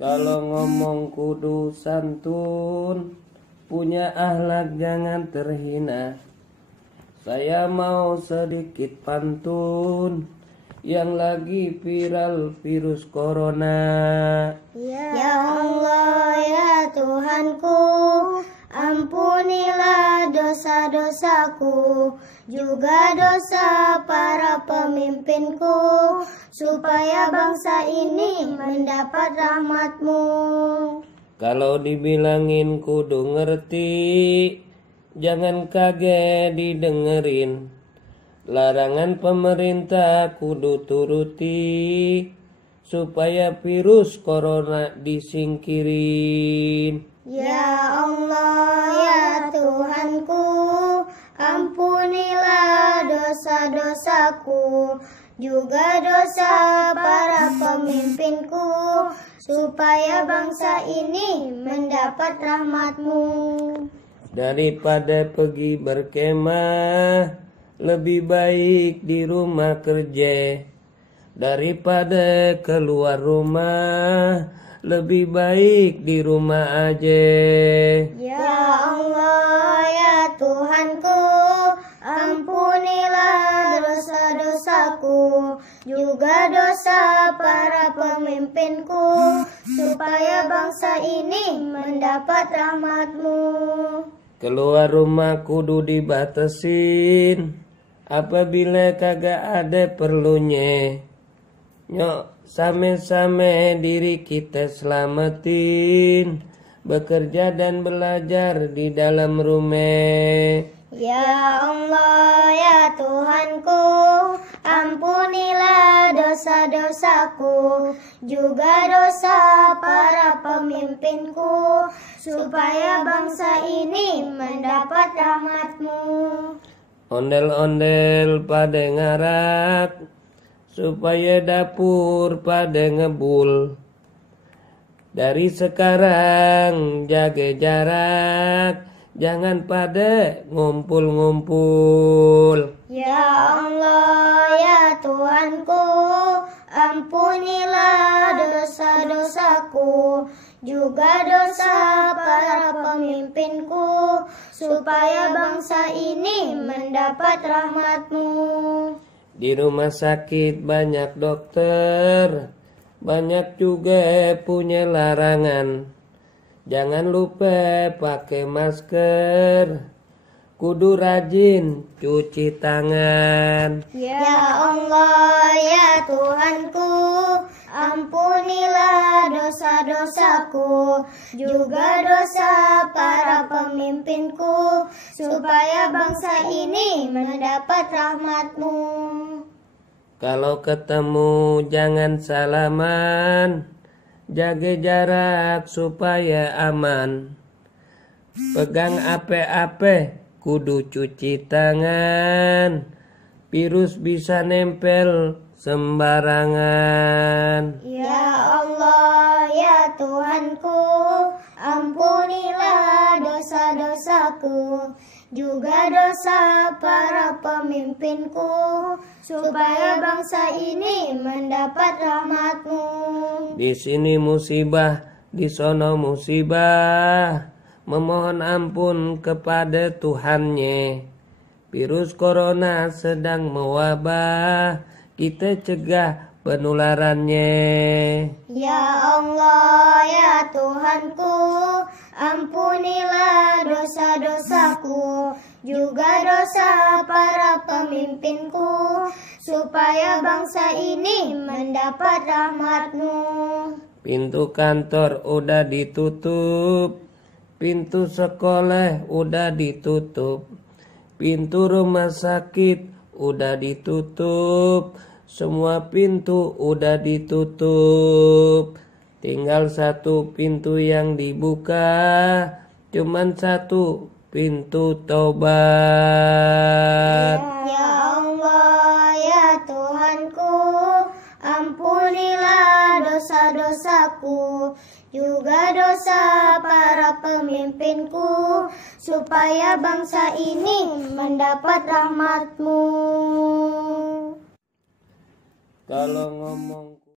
Kalau ngomong kudu santun, punya akhlak jangan terhina. Saya mau sedikit pantun, yang lagi viral virus corona. Ya Allah ya Tuhanku, ampunilah dosa-dosaku, juga dosa para pemimpinku, supaya bangsa ini mendapat rahmat-Mu. Kalau dibilangin kudu ngerti, jangan kaget didengerin. Larangan pemerintah kudu turuti, supaya virus corona disingkirin. Ya Allah ya Tuhanku, ampunilah dosa-dosaku, juga dosa para pemimpinku, supaya bangsa ini mendapat rahmat-Mu. Daripada pergi berkemah, lebih baik di rumah kerja. Daripada keluar rumah, lebih baik di rumah aja. Ya Allah ya Tuhanku, ampunilah dosa-dosaku, juga dosa para pemimpinku, supaya bangsa ini mendapat rahmat-Mu. Keluar rumah kudu dibatasin, apabila kagak ada perlunya. Nyok, same-same diri kita selamatin, bekerja dan belajar di dalam rumah. Ya Allah ya Tuhanku, ampunilah dosa-dosaku, juga dosa para pemimpinku, supaya bangsa ini mendapat rahmat-Mu. Ondel-ondel pada ngarak, supaya dapur pada ngebul. Dari sekarang jaga jarak, jangan pada ngumpul-ngumpul. Ya Allah ya Tuhanku, ampunilah dosa-dosaku, juga dosa para pemimpinku, supaya bangsa ini mendapat rahmat-Mu. Di rumah sakit banyak dokter, banyak juga punya larangan. Jangan lupa pakai masker, kudu rajin cuci tangan. Ya Allah ya Tuhanku, ampunilah dosa-dosaku, juga dosa para pemimpinku, supaya bangsa ini mendapat rahmat-Mu. Kalau ketemu jangan salaman, jaga jarak supaya aman. Pegang ape-ape, kudu cuci tangan, virus bisa nempel sembarangan. Ya Allah ya Tuhanku, ampunilah dosa-dosaku, juga dosa para pemimpinku, supaya bangsa ini mendapat rahmat-Mu. Di sini musibah, di sono musibah, memohon ampun kepada Tuhannya. Virus corona sedang mewabah, kita cegah penularannya. Ya Allah ya Tuhanku, ampunilah dosa-dosaku, juga dosa para pemimpinku, supaya bangsa ini mendapat rahmat-Mu. Pintu kantor udah ditutup, pintu sekolah udah ditutup, pintu rumah sakit udah ditutup, semua pintu udah ditutup. Tinggal satu pintu yang dibuka, cuman satu pintu tobat. Ya Allah ya Tuhanku, ampunilah dosa-dosaku, juga dosa para pemimpinku, supaya bangsa ini mendapat rahmat-Mu. Kalau ngomong